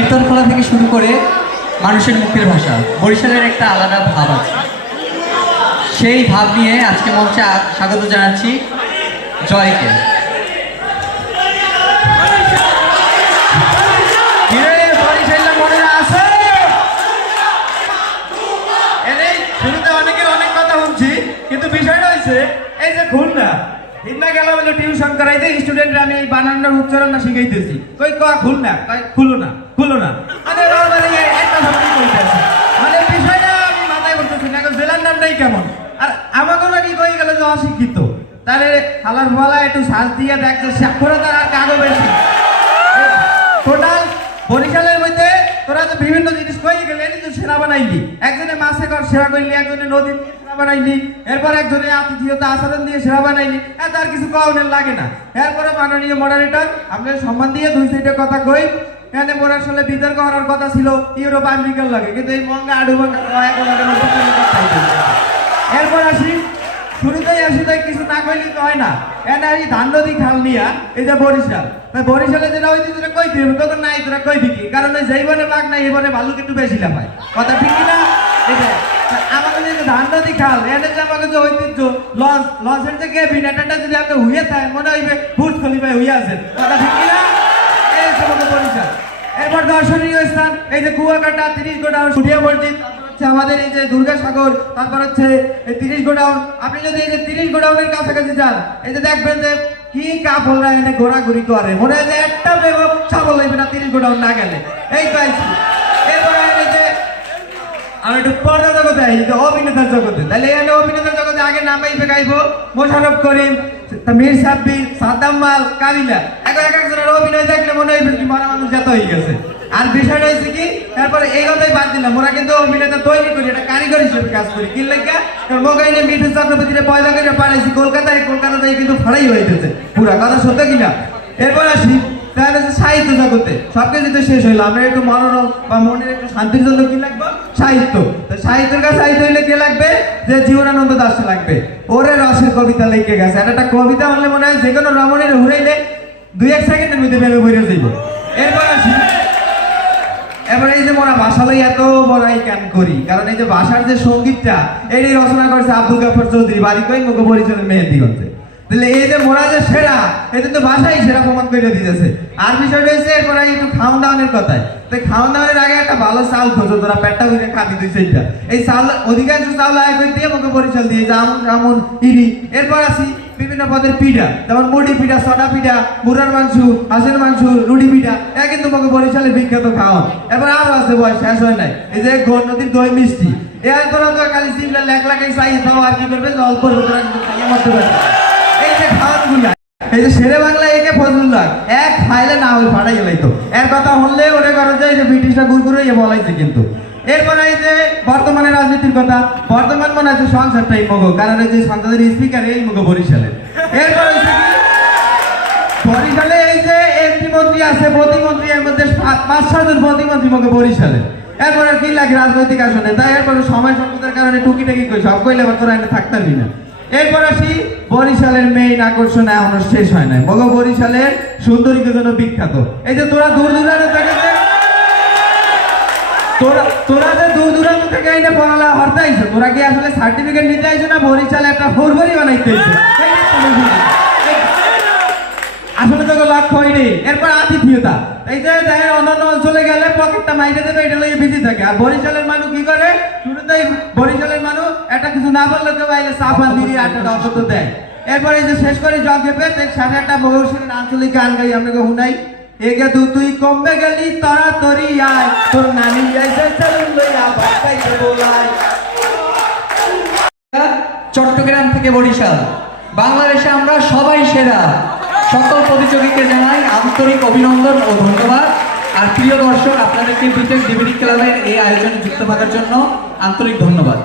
কীর্তন খোলা থেকে শুরু করে মানুষের মুখের ভাষা, বরিশালের একটা আলাদা ভাব আছে। সেই ভাব নিয়ে আজকে মঞ্চে স্বাগত জানাচ্ছি জয়কে। কিন্তু বিষয়টা হয়েছে এই যে খুলনা হিন্না গেল বলে টিউশন করাইতে স্টুডেন্টরা আমি এই বানানোর উচ্চারণটা শিখাইতেছি কই ক খুলনা খুলো না মানে একটা শব্দই কইতেছে, মানে বিষয়টা আমি মাথায় করতেছি না। জেলার নামটাই কেমন, আর আমাকে নাকি কই গেল যে অশিক্ষিত, তাহলে খালার বলা একটু শ্বাস দিয়ে দেখছে সাক্ষরতার আর কাগজ বেশি। টোটাল বরিশালের মধ্যে তোরা তো বিভিন্ন জিনিস কই গেলে তুই সেরা বানাইলি, একজনে মাছে কর সেরা করলি, একজনে নদী সেরা বানাইলি, এরপর একজনে আতিথিয়তা আচরণ দিয়ে সেরা বানাইলি, এত আর কিছু কাউনের লাগে না। এরপরে মাননীয় মডারেটর আপনার সম্মান দিয়ে দুই সাইডে কথা কই, এখানে মোর আসলে বিতর্ক করার কথা ছিল ইউরোপ আমেরিকার লাগে, কিন্তু এই মঙ্গা আডু মঙ্গা এরপর আসি শুরুতেই আসি তাই কিছু না কইলে তো হয় না। এনে এই ধান নদী খাল নিয়া এই যে বরিশাল, তাই বরিশালে যেটা হইতে যেটা কই দিবি তোকে নাই তোরা কই দিবি, কারণ ওই যেই বনে বাঘ নাই এই বনে ভালুক একটু বেশি লাফায়, কথা ঠিক কিনা? এটা আমাদের যে ধান নদী খাল এনে যে আমাকে যে ঐতিহ্য লঞ্চের যে কেবিন এটা যদি আপনি হুইয়ে থাকে মনে হইবে বুর্জ খলিফায় হুইয়ে আছেন, কথা ঠিক কিনা? এই সমস্ত বরিশাল। এরপর দর্শনীয় স্থান এই যে কুয়াকাটা 30 গোডাউন সুটিয়া মসজিদ, আমাদের এই যে দুর্গাসাগর, তারপর হচ্ছে এই 30 গোডাউন। আপনি যদি এই যে 30 গোডাউনের কাছাকাছি যান এই যে দেখবেন যে কি কাপড়রা এনে ঘোরাঘুরি করে, মনে হয় যে একটা বেগো ছাগল হইবে না 30 গোডাউন না গেলে। এই তো আইছি এরপরে এই যে আমি একটু পর্দা জগতে এই যে অভিনেতার জগতে, তাহলে এখানে অভিনেতার জগতে আগে নামাইবে গাইবো মোশাররফ করিম, মীর সাব্বির, সাদ্দাম মাল, কাবিলা, একজনের অভিনয় দেখলে মনে হইবে কি মারা মানুষ যত হয়ে গেছে। আর বিষয়টা হয়েছে কি তারপরে এই কথাই বাদ দিলাম, ওরা কিন্তু অভিনেতা তৈরি করি এটা কারিগর হিসেবে কাজ করি কি লেখা মোকাইনে মিঠু চক্রবর্তীরা পয়দা করে পাঠাইছি কলকাতায় কিন্তু ফাড়াই হইতেছে পুরা কথা সত্য কিনা। এরপর আসি তাহলে সাহিত্য জগতে সবকিছু তো শেষ হইলো, আমরা একটু মনোরম বা মনের একটু শান্তির জন্য কি লাগবে সাহিত্য। তো সাহিত্যের কাছে সাহিত্য হইলে কে লাগবে, যে জীবনানন্দ দাস লাগবে, ওরে রসের কবিতা লিখে গেছে। একটা কবিতা বললে মনে হয় যে কোনো রমণীর হুড়াইলে 2-1 সেকেন্ডের মধ্যে ভেবে বেরিয়ে যাইব। এরপর আসি এবারে এই যে মোরা ভাষা লই এত বড়াই কেন করি, কারণ এই যে ভাষার যে সঙ্গীতটা এটি রচনা করেছে আব্দুল গাফর চৌধুরী, বাড়ি কই মুখ পরিচয় মেহেন্দিগঞ্জে। তাহলে এই যে মোরা যে সেরা এটা তো ভাষাই সেরা প্রমাণ করে দিতেছে। আর বিষয়টা হচ্ছে এরপর একটু খাওয়ান দাওয়ানের কথায়, তো খাওয়ান দাওয়ানের আগে একটা ভালো চাল খোঁজো, তোরা পেটটা উঠে খাবি 2-4টা, এই চাল অধিকাংশ চাল আয় করে দিয়ে মুখে পরিচয় দিয়ে যেমন ইরি। এরপর আসি বিভিন্ন পদের পিঠা, যেমন মুড়ি পিঠা, সডা পিঠা, মুরার মাংস, হাঁসের মাংস, রুটি পিঠা, এ কিন্তু মুখে বরিশালের বিখ্যাত খাওয়ান। এবার আরো আছে বয়স শেষ হয় নাই এই যে ঘন নদীর দই মিষ্টি, এর তোরা তো খালি সিমলা লেখ লাগাই চাই দাও আর কি করবে অল্প তোরা খাইয়ে মরতে পারবে। এই যে খাওয়ান গুলা এই যে শেরে বাংলা একে ফজলুল্লাহ এক খাইলে না ওই ফাটাই গেলাইতো, এর কথা হলে ওরে করে যায় যে ব্রিটিশরা গুরগুরে বলাইছে। কিন্তু এরপরে এই যে বর্তমানে রাজনীতির কথা, বর্তমান মনে হচ্ছে সংসদটাই মগো, কারণ এই যে সংসদের স্পিকার এই মগো বরিশালের। এরপর হচ্ছে কি বরিশালে এই যে এমপি মন্ত্রী আছে প্রতিমন্ত্রী, এর মধ্যে 5-6 জন প্রতিমন্ত্রী মগো বরিশালের। এরপরে কি লাগে রাজনৈতিক আসনে, তাই এরপরে সময় সংকটের কারণে টুকিটাকি কই সব কইলে আবার তোরা এনে থাকতামই না। এরপর আসি বরিশালের মেইন আকর্ষণ এখনো শেষ হয় নাই, মগো বরিশালের সুন্দরীর জন্য বিখ্যাত। এই যে তোরা দূর দূরান্ত থেকে তোরা যে দূর দূরান্ত থেকে এইটা পড়ালেখা হরতে আইছো, তোরা কি আসলে সার্টিফিকেট নিতে আইছো না বরিশালে একটা ফোরবরি বানাইতে আইছো? আসলে তো লক্ষ্য হয়নি। এরপর আতিথিয়তা, এই যে দেখেন অন্যান্য অঞ্চলে গেলে পকেটটা মাইরে দেবে এটা লইয়ে বিজি থাকে, আর বরিশালের মানুষ কি করে শুরুতেই বরিশালের মানুষ একটা কিছু না বললে তো বাইরে সাফান দিদি আটটা অন্তত দেয়। এরপরে এই যে শেষ করে জগে পেয়ে 7-8টা মহর্ষির আঞ্চলিক গান গাই আপনাকে শুনাই। এগে তুই কমবে গেলি তাড়াতাড়ি আয়, তোর নানি আইছে চলুন লইয়া বাসাইতে বলাই। চট্টগ্রাম থেকে বরিশাল, বাংলাদেশে আমরা সবাই সেরা। সকল প্রতিযোগীকে জানাই আন্তরিক অভিনন্দন ও ধন্যবাদ। আর প্রিয় দর্শক, আপনাদেরকে বিটেক ডিবেটিং ক্লাবের এই আয়োজনে যুক্ত থাকার জন্য আন্তরিক ধন্যবাদ।